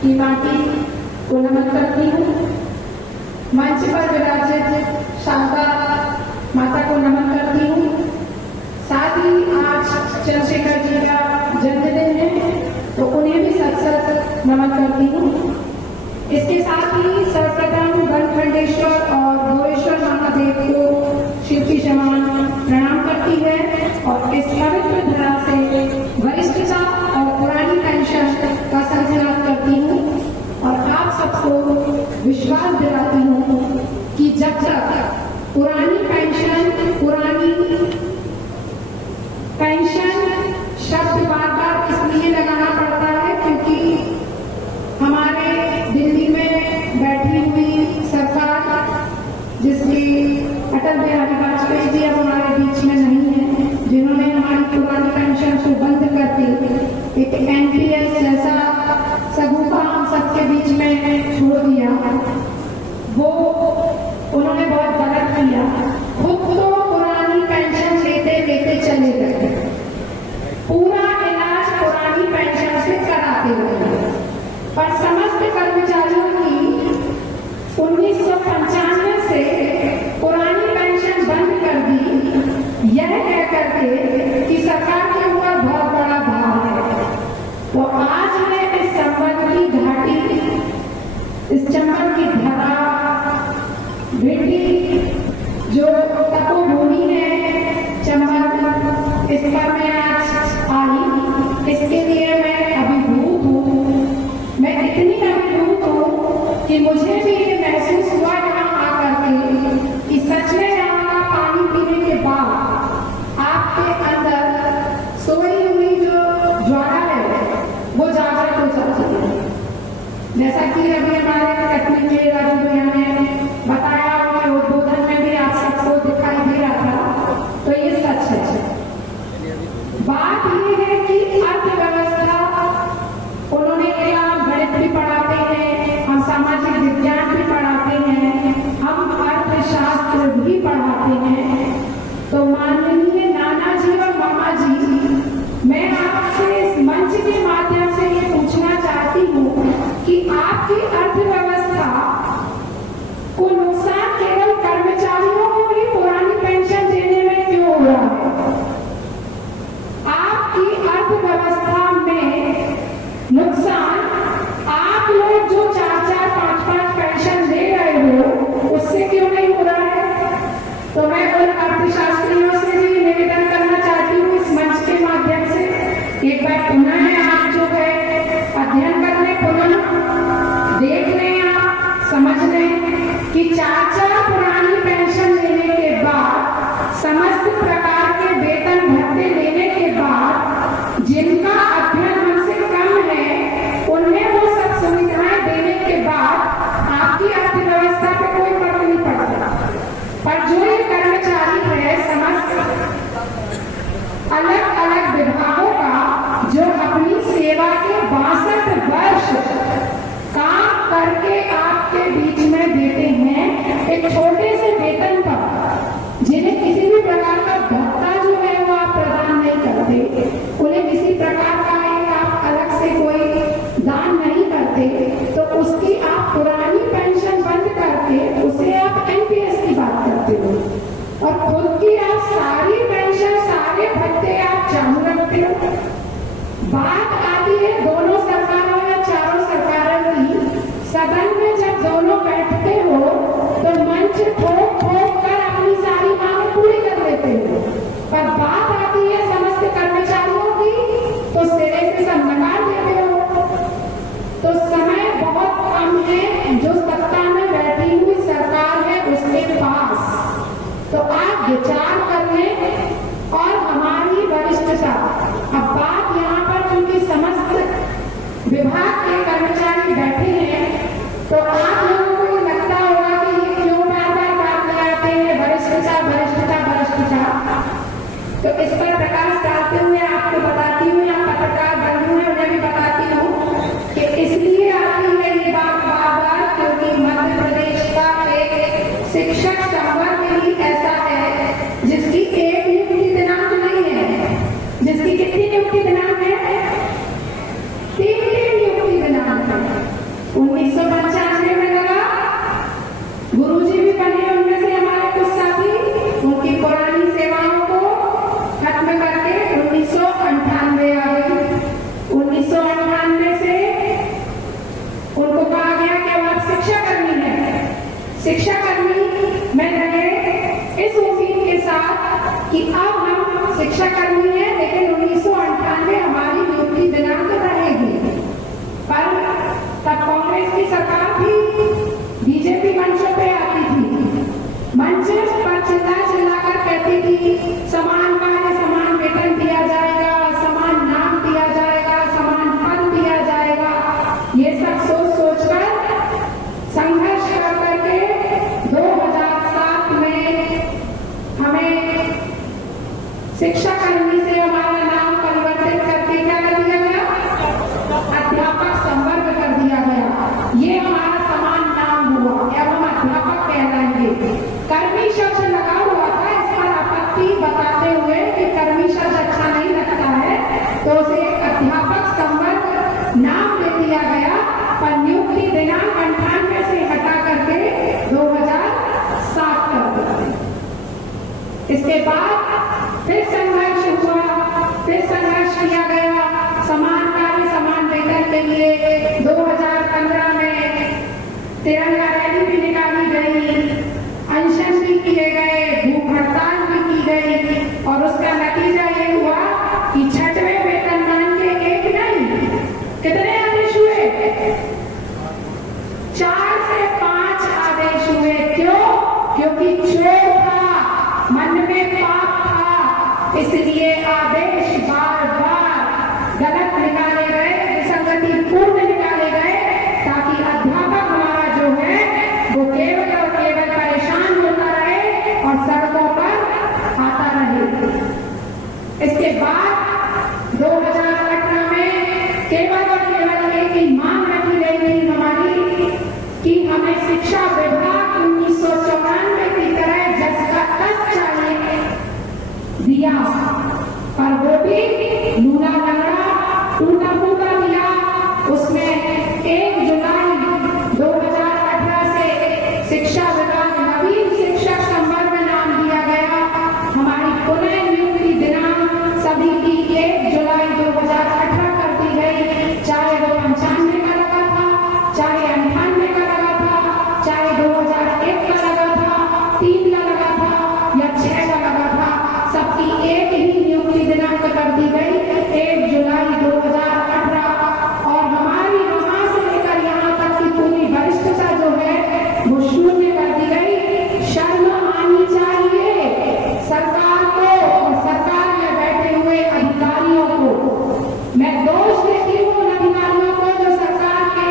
की माटी को नमन करती हूँ। मंच पर विराजित शारदा माता को नमन करती हूँ। साथ ही आज चंद्रशेखर जी का जन्मदिन है, तो उन्हें भी सत नमन करती हूँ। इसके साथ ही सर्वप्रथम बनखंडेश्वर और गोरेश्वर महादेव को शिव की समान प्रणाम करती है और इस पवित्र धरा से वरिष्ठता और पुरानी पेंशन का संकलन करती हूँ और आप सबको विश्वास दिलाती हूँ कि जब तक पुरानी पेंशन शब्द बार बार इसलिए लगाना पड़ता है क्योंकि हमारे दिल्ली में बैठी हुई सरकार, जिसकी अटल बिहारी वाजपेयी जी अब हमारे बीच में नहीं है, जिन्होंने हमारी पुरानी पेंशन को बंद कर दी, एक एनपीएस जैसा सगुफा हम सबके बीच में छोड़ दिया, वो उन्होंने बहुत गलत किया। खुद तो पुरानी पेंशन लेते चले गए, पूरा इलाज पुरानी पेंशन से कराते हुए, पर समस्त कर्मचारियों की 1995 से पुरानी पेंशन बंद कर दी, यह कह करके कि सरकार के ऊपर बहुत बड़ा भार है। तो आज मैं इस संबंध की घाटी, इस चंबल की धरा बेटी जो तपोभूमि है चंबल, इस पर मैं आज आई, इसके लिए मैं अभिभूत हूँ। मैं इतनी अभिभूत हूँ कि मुझे भी ये महसूस हुआ यहाँ आकर के कि सच में यहाँ का पानी पीने के बाद आपके अंदर सोई हुई जो ज्वाला है वो जागृत हो जाती है। जैसा कि अभी हमारे तकनीक के राजू भैया ने बताया कि उद्बोधन में भी आप सबको दिखाई दे रहा था, तो ये सच है। बात ये है कि अर्थव्यवस्था, उन्होंने कहा गणित भी पढ़ाते हैं, हम सामाजिक विज्ञान भी पढ़ाते हैं, हम अर्थशास्त्र भी पढ़ाते हैं। तो माननीय नाना जी और मामा जी, मैं आपसे इस मंच के माध्यम से ये पूछना चाहती हूँ कि आपकी अर्थव्यवस्था को नुकसान केवल कर्मचारियों को ही पुरानी पेंशन देने में क्यों हो रहा है? आपकी अर्थव्यवस्था में नुकसान आप लोग जो 4-4, 5-5 पेंशन ले रहे हो उससे क्यों नहीं हो रहा है? तो मैं उन अर्थशास्त्रियों से भी निवेदन करना चाहती हूँ इस मंच के माध्यम से, एक बार पुनः आप जो है अध्ययन कर लें, पुनः देख लें, आप समझ लें कि 4-4 पुरानी पेंशन लेने के बाद, समस्त प्रकार के वेतन भत्ते लेने के बाद, जिनका अध्ययन हमसे कम है उनमें वो सब सुविधाएं देने के बाद आपकी अर्थव्यवस्था पे कोई फर्क नहीं पड़ता। पर जो ये कर्मचारी है समस्त अलग अलग विभागों का, जो अपनी सेवा के 62 वर्ष काम करके आपके बीच में देते हैं एक छोटे से वेतन पर, जिन्हें किसी भी प्रकार का भत्ता जो है वो आप प्रदान नहीं करते, उन्हें किसी प्रकार का आप अलग से कोई दान नहीं करते, तो उसकी आप पुरानी पेंशन बंद करके उसे आप एनपीएस की बात करते हो और खुद की आप सारी पेंशन, सारे भत्ते आप चालू रखते हो। बात आती है दोनों सरकारों या चारों सरकारों की, सदन में जब दोनों बैठते हो तो मंच ठोक कर अपनी सारी मांग पूरी कर लेते हो, पर बात आती है समस्त कर्मचारियों की तो सिरे से सब नकार देते हो। तो समय बहुत कम है जो सत्ता में बैठी हुई सरकार है उसके पास, तो आप विचार कर लें। और हमारी वरिष्ठता, अब बात यहाँ पर क्योंकि समस्त विभाग के कर्मचारी बैठे हैं, तो आप लोगों को ये लगता होगा कि ये क्यों बार-बार बात ले आते हैं वरिष्ठता वरिष्ठता वरिष्ठता। तो इस पर प्रकाश डालते हुए आपको बताती हूँ, या पत्रकार बंधु है उन्हें भी बताती हूँ कि इसलिए आती है ये बात बार-बार क्योंकि मध्य प्रदेश का एक शिक्षक संवर्ग ही ऐसा है जिसकी एक नियुक्ति दिनांक नहीं है, जिसकी कितनी नियुक्ति दिनांक है? 3 नियुक्ति शिक्षा कर्मी से हमारा नाम परिवर्तित करके क्या कर दिया गया? अध्यापक संवर्ग कर दिया गया। ये हमारा समान नाम हुआ, अब हम अध्यापक कहलाएंगे। कर्मी शब्द लगा हुआ था, इस पर आपत्ति बताते हुए कि कर्मी शब्द अच्छा नहीं लगता है, तो उसे अध्यापक संवर्ग नाम दे दिया गया। पर नियुक्ति दिनांक 98 से हटा करके 2007 कर दिया। इसके बाद फिर संघर्ष हुआ, फिर संघर्ष किया गया समान कार्य समान वेतन के लिए। 2015 में तिरंगा रैली भी निकाली गई, अनशन भी किए गए, भूख हड़ताल भी की गई और उसका नतीजा ये हुआ कि 6वें वेतनमान के एक नहीं, कितने आदेश हुए? 4 से 5 आदेश हुए। क्यों? क्योंकि चोर था, मन में पाप था, इसलिए आदेश बार बार गलत निकाले गए, विसंगति पूर्ण निकाले गए, ताकि अध्यापक हमारा जो है वो केवल और केवल परेशान होता रहे और सड़कों पर आता रहे। इसके बाद 2018 में केवल और केवल एक ही मांग रखी गई थी हमारी कि हमें शिक्षा विभाग 1994 की तरह जस का तस चाहिए दिया, पर वो भी लूना लंगड़ा टूटा फूटा दिया। उसमें 1 जुलाई 2018 से शिक्षा विभाग नवीन शिक्षक संवर्ग नाम दिया गया। हमारी पुनः नियुक्ति दिनांक सभी की 1 जुलाई 2018 कर दी गई, चाहे वो 95 का लगा था, चाहे 98 का लगा था, चाहे 2001 का लगा था, 3 का लगा था या 6 का लगा था, सबकी एक ही नियुक्ति दिनांक कर दी गई 1 जुलाई 2018। और हमारी वहां से लेकर यहाँ तक की पूरी वरिष्ठता जो है वो शून्य कर दी गई। शर्म आनी चाहिए सरकार को और सरकार में बैठे हुए अधिकारियों को। मैं दोष देती हूँ उन अधिकारियों को जो सरकार के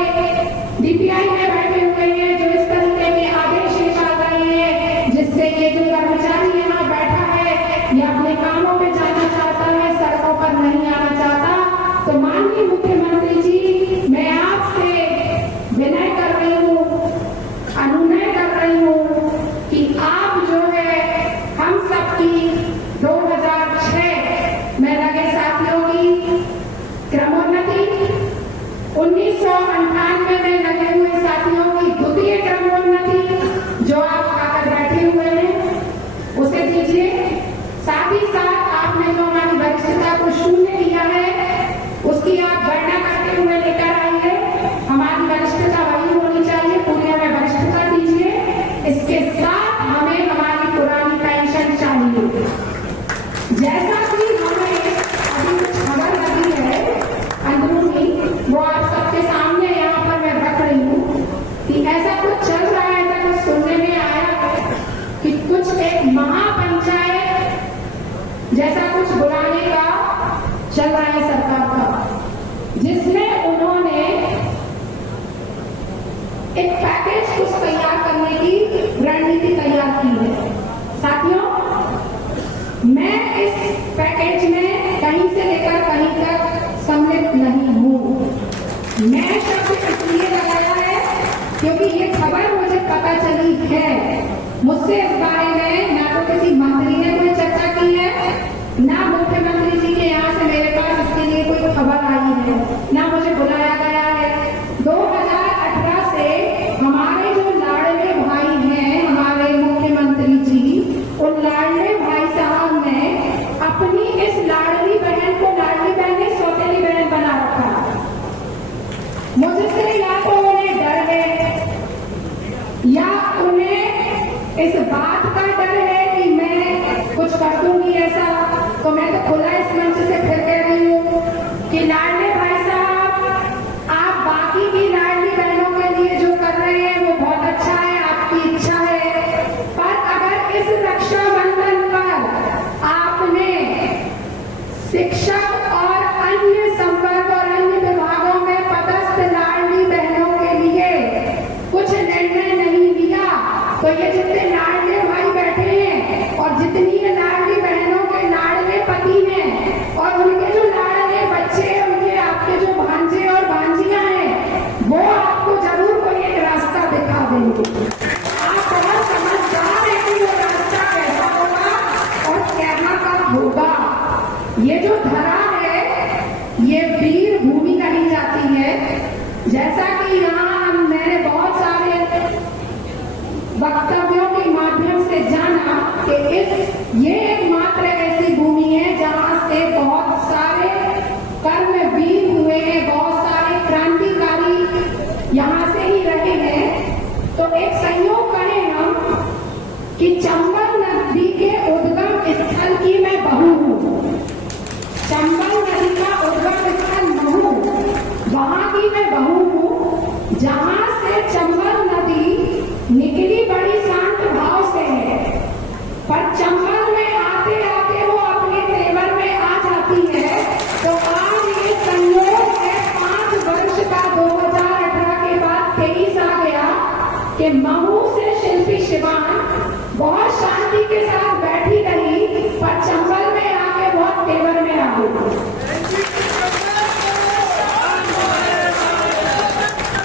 डीपीआई में बैठे हुए हैं, जो इस तरीके के आदेश निकाल रहे हैं जिससे ये जो कर्मचारी यहाँ बैठा है ये अपने कामों पे जाना चाहता है, सड़कों पर नहीं आना चाहता। तो माननीय मुख्यमंत्री जी, मैं आपसे विनय कर रही हूँ, अनुनय कर रही हूँ कि आप जो है हम सबकी 2006 में लगे साथियों की क्रमोन्नति, 1998 में लगे हुए साथियों की द्वितीय क्रमोन्नति जो आप खाकर बैठे हुए हैं उसे दीजिए। साथ ही साथ आपने जो हमारी वरिष्ठता को शून्य किया है उसकी आप गणना करते हुए लेकर आइए। हमारी वरिष्ठता वही होनी चाहिए, पूरे में वरिष्ठता दीजिए। इसके साथ हमें हमारी पुरानी पेंशन चाहिए। जैसा कि हमें अभी कुछ खबर लगी है अंदरूनी, वो आप सबके सामने यहाँ पर मैं रख रही हूँ कि ऐसा कुछ चल रहा है, ऐसा कुछ सुनने में आया कि कुछ एक महापंचायत जैसा कुछ बुलाने का चल रहा है सरकार का, जिसमें उन्होंने एक पैकेज कुछ तैयार करने की रणनीति तैयार की है। साथियों, मैं इस पैकेज में कहीं से लेकर कहीं तक सम्मिलित नहीं हूँ। मैं शब्द इसलिए लगाया है क्योंकि ये खबर मुझे पता चली है। मुझसे इस बारे में ना तो किसी मंत्री ने कोई चर्चा की है, ना मुख्यमंत्री जी के यहाँ से मेरे पास इसके लिए कोई खबर आई है, ना मुझे बुलाया गया है। 2018 से हमारे जो लाडले भाई हैं, हमारे मुख्यमंत्री जी, उन लाडले भाई साहब ने अपनी इस लाडली बहन को, लाडली बहन ने सौतेली बहन बना रखा। मुझसे या तो उन्हें डर है या उन्हें इस बात का डर है कि मैं कुछ कर दूंगी ऐसा। तो मैं तो खुला इस मंच से फिर कह रही हूँ कि लाडले भाई साहब, आप बाकी की लाडली बहनों के लिए जो कर रहे हैं वो बहुत अच्छा है, आपकी इच्छा है, पर अगर इस रक्षाबंधन पर आपने शिक्षक और अन्य संवर्ग और अन्य विभागों में पदस्थ लाडली बहनों के लिए कुछ निर्णय नहीं लिया तो ये जितने लाडले भाई बैठे हैं और जितनी ये लाडली बहनों के लाडले ये वीर भूमि कही जाती है। जैसा कि यहाँ मैंने बहुत सारे वक्तव्यों के माध्यम से जाना कि ये एकमात्र ऐसी भूमि है जहाँ से बहुत सारे कर्मवीर हुए हैं, बहुत सारे क्रांतिकारी यहाँ से ही रहे हैं। तो एक संयोग करें हम कि चंबल नदी के उद्गम स्थल की मैं बहू हूँ। चंबल नदी का उद्गम स्थल महू, वहां की मैं बहू हूँ, जहां से चंबल नदी निकली बड़ी शांत भाव से है, पर चंबल में आते आते वो अपने तेवर में आ जाती है। तो आज ये संयोग है 5 वर्ष का 2018 के बाद 23 आ गया कि महू से शिल्पी शिवान बहुत शांति के साथ बैठी रही, पर चंबल में आके बहुत तेवर में आ गई।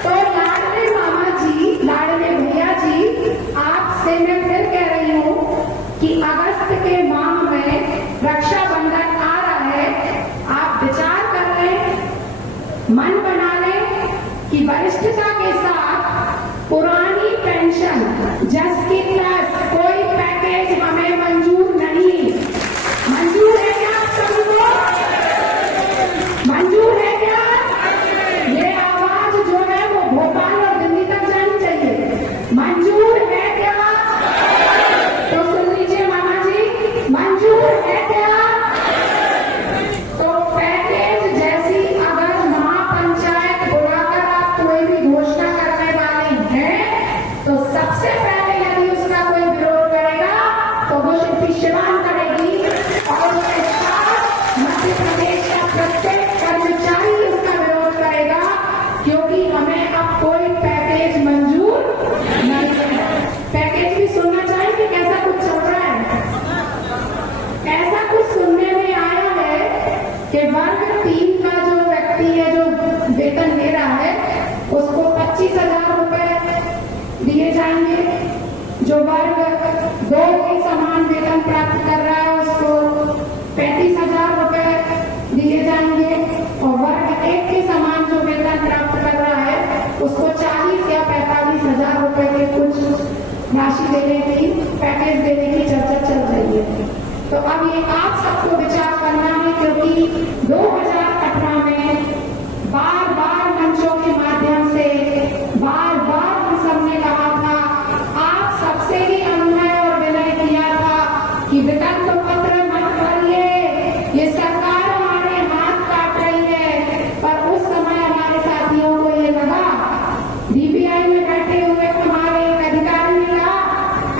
तो लाडले मामा जी, लाडले भैया जी, आपसे मैं फिर कह रही हूँ कि अगस्त के माह में रक्षाबंधन आ रहा है। आप विचार कर लें, मन बना लें कि वरिष्ठता के साथ पुरानी पेंशन जस की प्लस कोई पैकेज हमें मंजूर नहीं। मंजूर है क्या आप सभी को? मंजूर है क्या? ये आवाज जो है वो भोपाल और दिल्ली तक जानी चाहिए। मंजूर है क्या? तो सुन लीजिए मामा जी, मंजूर है क्या? तो पैकेज जैसी अगर महापंचायत बुलाकर आप कोई भी घोषणा करने वाले हैं तो सबसे पहले यदि उसका कोई विरोध करेगा तो वो शिल्पी शिवान करेगी और उसके साथ मध्य प्रदेश का प्रत्येक कर्मचारी उसका विरोध करेगा, क्योंकि हमें अब कोई पैकेज मंजूर नहीं है। पैकेज भी सुनना चाहेंगे कैसा कुछ चल रहा है? ऐसा कुछ सुनने में आया है कि वर्ग 3 का जो व्यक्ति है जो वेतन ले रहा है उसको 25,000 रुपए दिए जाएंगे। जो वर्ग 2 के समान वेतन प्राप्त कर रहा है उसको 35,000 रुपए दिए जाएंगे, और वर्ग 1 के समान जो वेतन प्राप्त कर रहा है उसको 40 या 45,000 रुपए के कुछ राशि देने की, पैकेज देने की चर्चा चल रही है। तो अब ये आप सबको विचार करना है, क्योंकि 2018 में बार बार मंचों के माध्यम से बार बार हम सबने कहा था, आप सबसे ही अनुनय और विनय किया था कि विकल्प पत्र मत भरिए, ये सरकार हमारे हाथ काट रही है। पर उस समय हमारे साथियों को ये लगा, डीबीआई में बैठे हुए हमारे एक अधिकारी ने कहा,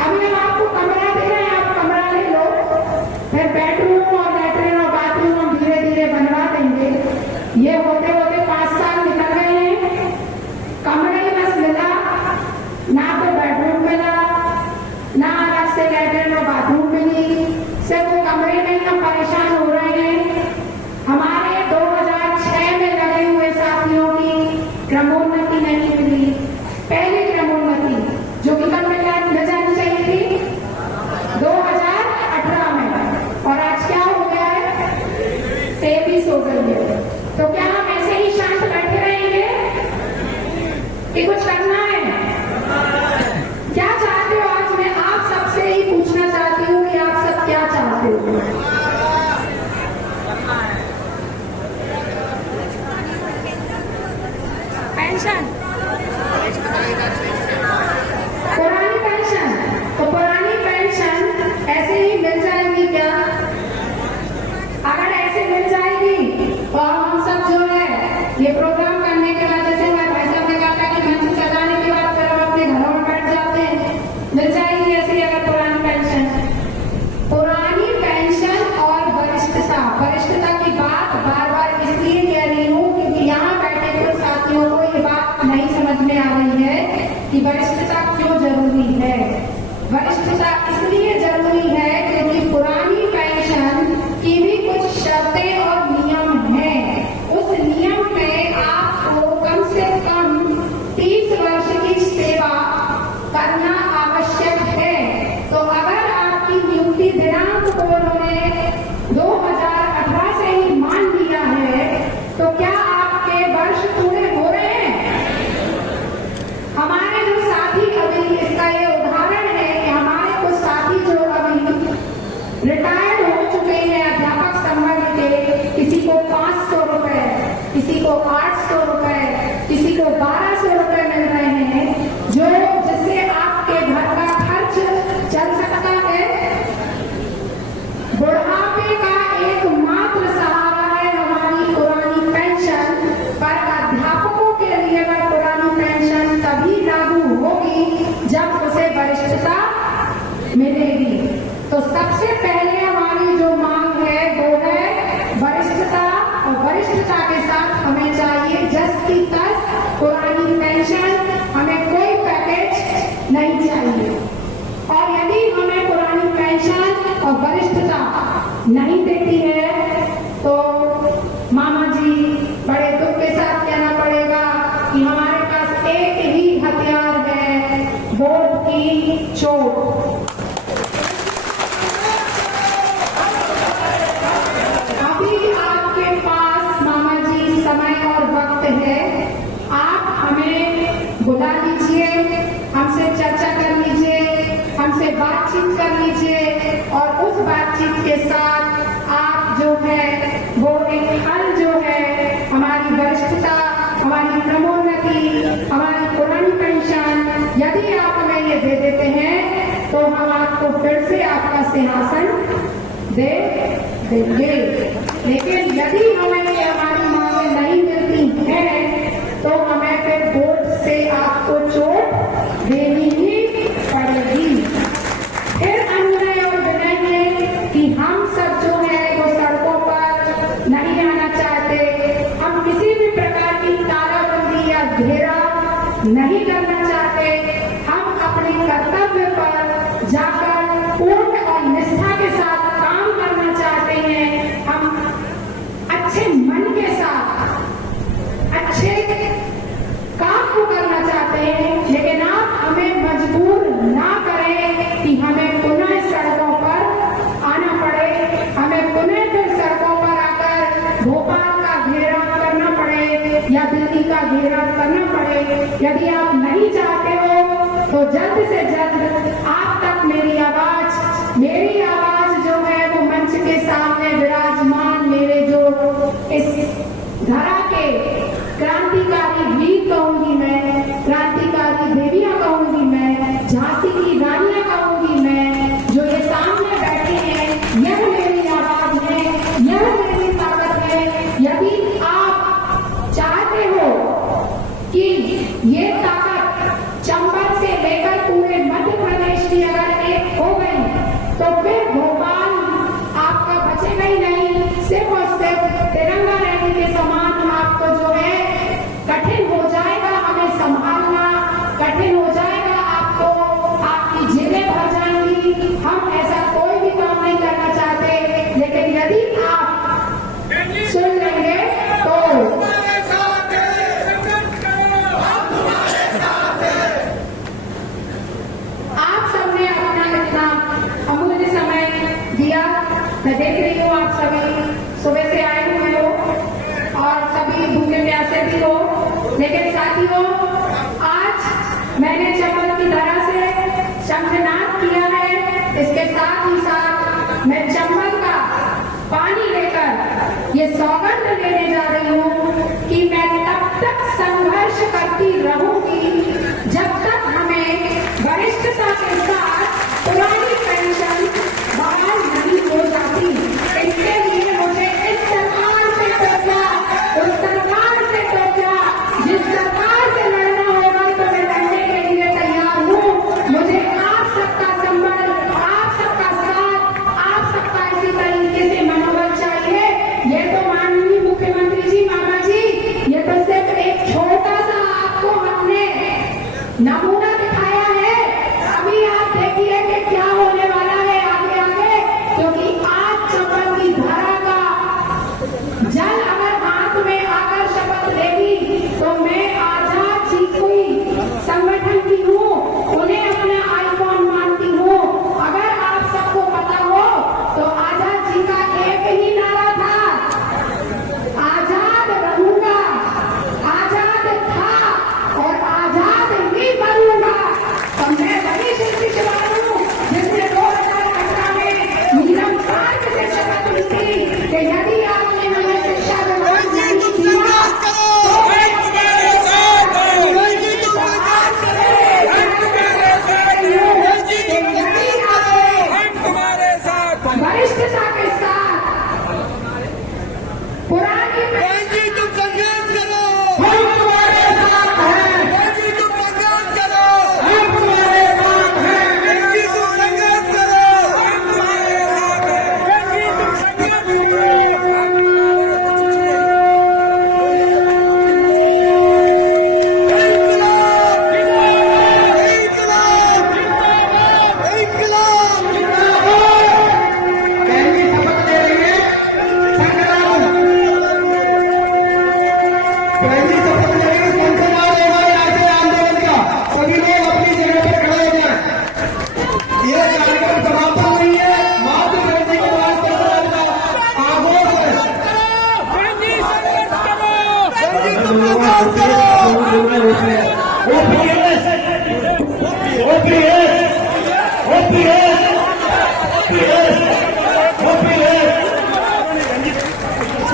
अभी हम आपको कमरा दे रहे हैं, आप कमरा ले लो, फिर बेडरूम और लैट्रिन और बाथरूम हम धीरे धीरे बनवा देंगे। ये होते होते 5 साल निकल गए हैं, कमरा ही बस मिला, ना तो बेडरूम मिला, ना अलग से लैट्रिन और बाथरूम मिली, सिर्फ वो कमरे में हम परेशान हो रहे हैं। हमारे 2006 में लगे हुए साथियों की क्रमोन्नति नहीं मिली, पहली क्रमोन्नति जो कि कब मिल जानी चाहिए थी 2018 में, और आज क्या हो गया है 23 हो गई है। तो क्या हम ऐसे ही शांत बैठे रहेंगे कि कुछ करना है? क्या चाहते हो? आज मैं आप सबसे ही पूछना चाहती हूँ कि आप सब क्या चाहते हो? पेंशन, पुरानी पेंशन, तो पुरानी पेंशन ऐसे ही मिल जाएगी क्या? अगर ऐसे मिल जाएगी तो हम सब जो है ये प्रोग्राम करने के बाद, जैसे मैं भाई साहब ने कहा था कि मंच सजाने के बाद फिर हम अपने घरों में बैठ जाते हैं, मिल जाएगी ऐसी अगर पुरानी पेंशन। पुरानी पेंशन और वरिष्ठता की बात बार बार इसलिए कह रही हूँ क्योंकि यहाँ बैठे हुए साथियों को ये बात नहीं समझ में आ रही है कि वरिष्ठता क्यों जरूरी है। वरिष्ठता इसलिए जरूरी है क्योंकि पुरानी पेंशन की भी कुछ शर्तें और नियम हैं। उस नियम में आपको कम से कम 30 वर्ष की सेवा करना आवश्यक है। तो अगर आपकी नियुक्ति दिनांक को उन्होंने 2018 से ही मान लिया है किसी को 800 रुपए, किसी को 1200 रुपए मिल रहे हैं, जो जिससे आपके घर का खर्च चल सकता है। बुढ़ापे का एकमात्र सहारा है हमारी पुरानी पेंशन, पर अध्यापकों के लिए वह पुरानी पेंशन तभी लागू होगी जब उसे वरिष्ठता मिलेगी। तो सबसे पहले हमारी जो मांग है वो है वरिष्ठता, और वरिष्ठता के साथ हमें चाहिए 10 की 10 पुरानी पेंशन, हमें कोई पैकेज नहीं चाहिए। और यदि हमें पुरानी पेंशन और वरिष्ठता नहीं देती है तो मामा जी बड़े दुख के साथ कहना पड़ेगा कि हमारे पास एक ही हथियार है, वोट की चोट। अभी आपके पास मामा जी समय और वक्त है, आप हमें बुला लीजिए, हमसे चर्चा कर लीजिए, हमसे बातचीत कर लीजिए, और उस बातचीत के साथ आप जो है वो एक हल जो है हमारी वरिष्ठता, हमारी क्रमोन्नति, हमारी पुरानी पेंशन, यदि आप हमें ये दे देते हैं तो हम आपको फिर से आपका सिंहासन दे देंगे। लेकिन यदि हमें ये हमारी मांगें नहीं मिलती हैं तो हमें फिर वोट से आपको चोट देनी ही पड़ेगी। फिर अनुनय और विनय में कि हम सब जो है वो सड़कों पर नहीं आना चाहते, हम किसी भी प्रकार की तालाबंदी या घेरा नहीं करना चाहते, हम अपने कर्तव्य पर जाकर पूर्ण और निष्ठा के साथ काम करना चाहते हैं, हम अच्छे मन के साथ अच्छे काम को करना चाहते हैं। लेकिन आप हमें मजबूर ना करें कि हमें पुनः सड़कों पर आना पड़े, हमें पुनः फिर सड़कों पर आकर भोपाल का घेराव करना पड़े या दिल्ली का घेराव करना पड़े। यदि आप नहीं चाहते हो तो जल्द से जल्द आप तक मेरी आवाज जो है वो मंच के सामने विराजमान मेरे जो इस धरा के क्रांतिकारी वीर कहूंगी मैं, क्रांतिकारी देवियां कहूंगी मैं, झांसी की रानियां कहूंगी मैं, जो ये सामने बैठे हैं, यह मेरी आवाज है, यह मेरी ताकत है। यदि आप चाहते हो कि ये ताकत चंबल से लेकर पूरे मध्य प्रदेश की अगर एक हो गई तो फिर भोपाल आपका बचेगा ही नहीं। सिर्फ और सिर्फ तिरंगा रैली के समान आपको जो है कठिन हो जाएगा हमें संभालना, कठिन हो जाएगा आपको, आपकी जेलें भर जाएंगी। हम ऐसा कोई भी काम नहीं करना चाहते, लेकिन यदि आप सुन लेंगे तो आप सबने अपना इतना अमूल्य समय दिया। मैं देख रही हूँ आप सभी सुबह से आए हुए हो और सभी भूखे प्यासे भी हो, लेकिन साथियों आज मैंने चंबल की धरा से शंखनाद किया है, इसके साथ ही साथ मैं चंबल का पानी लेकर ये सौगंध लेने जा रही हूँ कि मैं तब तक संघर्ष करती रहूंगी जब तक हमें वरिष्ठता के साथ पुरानी पेंशन बहाल नहीं हो जाती। इसके लिए मुझे इस सरकार से टोकना, उस सरकार से टोकना, जिस सरकार से लड़ना होगा तो मैं लड़ने के लिए तैयार हूँ। मुझे आप सबका संबल, आप सबका साथ, आप सबका इसी तरीके से मनोबल चाहिए। ये तो माननीय मुख्यमंत्री जी पहली शपथ लेंगे, संसद होगा यहाँ से आंदोलन का। सभी लोग अपनी जगह पर खड़े हो जाए। ये कार्यक्रम समाप्त नहीं है, मात्र बेटी के बाद संसद का आगोश है।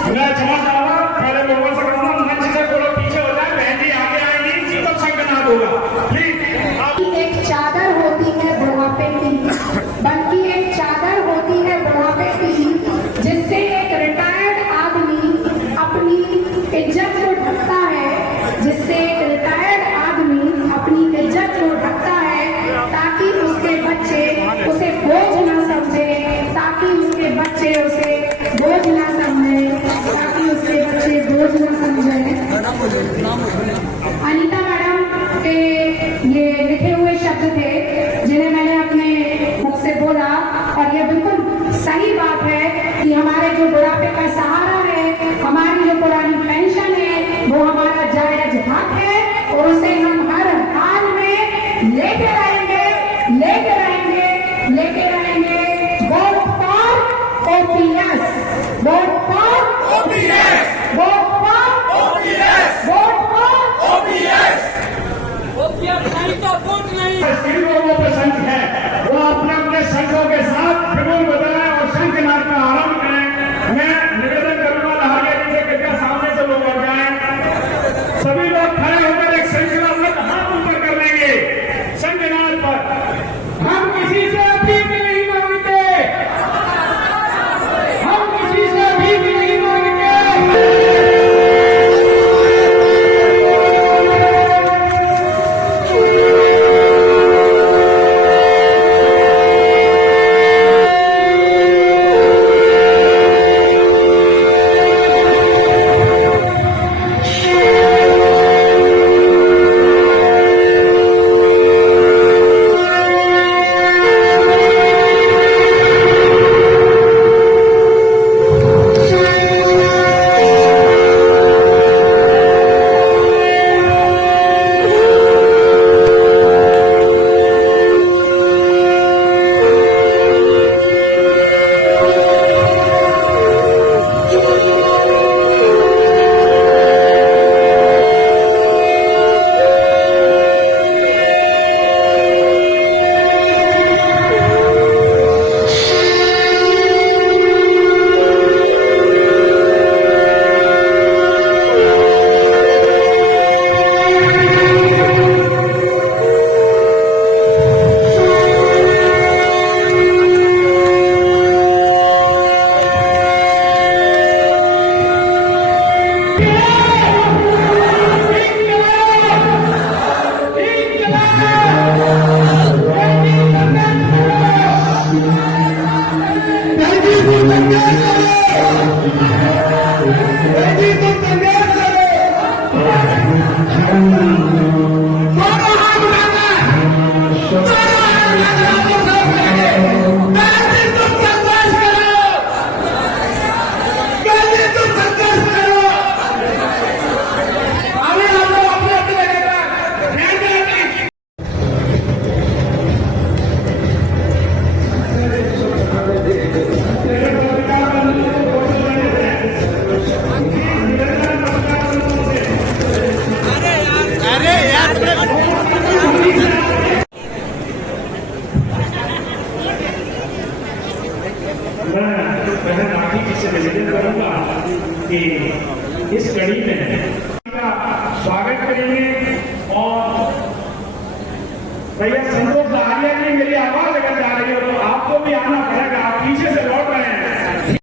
मैं क्षमा चाहूंगा, पहले लोगों से कहूंगा मंच से थोड़ा पीछे हो जाए, बहन जी आगे आएंगी तब शंखनाद होगा। प्लीज आप एक चादर होती है बुढ़ापे की, बल्कि एक चादर होती है बुढ़ापे की, जिससे एक रिटायर्ड आदमी अपनी इज्जत को ढकता है, जिससे एक रिटायर्ड आदमी अपनी इज्जत को ढकता है, ताकि उसके बच्चे उसे बोझ न समझे, ताकि उसके बच्चे उसे बोझ न समझे, ताकि उसके बच्चे बोझ न समझे। अनीता मैडम के ये लिखे हुए शब्द थे जिन्हें मैंने अपने मुख से बोला, और ये बिल्कुल सही बात है कि हमारे जो बुढ़ापे का सहारा है, हमारी जो पुरानी पेंशन है, वो हमारा जायज हक है, और उसे हम हर हाल में लेके रहेंगे, लेके रहेंगे, लेके रहेंगे। Vote for OPS, vote for OPS, vote for OPS, vote for OPS. जिन लोगों पर शंख है वो अपने अपने शंखों के साथ बिगुल बजाएं और शंखनाद का आरंभ करें। मैं निवेदन करूंगा लहारिया जी से कृपया सामने से लोग बढ़ जाएं। सभी लोग खड़े होकर एक श्रृंखला में हाथ ऊपर कर लेंगे शंखनाद पर। हम किसी से भीख नहीं मांगते, हम किसी से भीख नहीं मांगते। मैं राठी जी से निवेदन करूंगा कि इस कड़ी में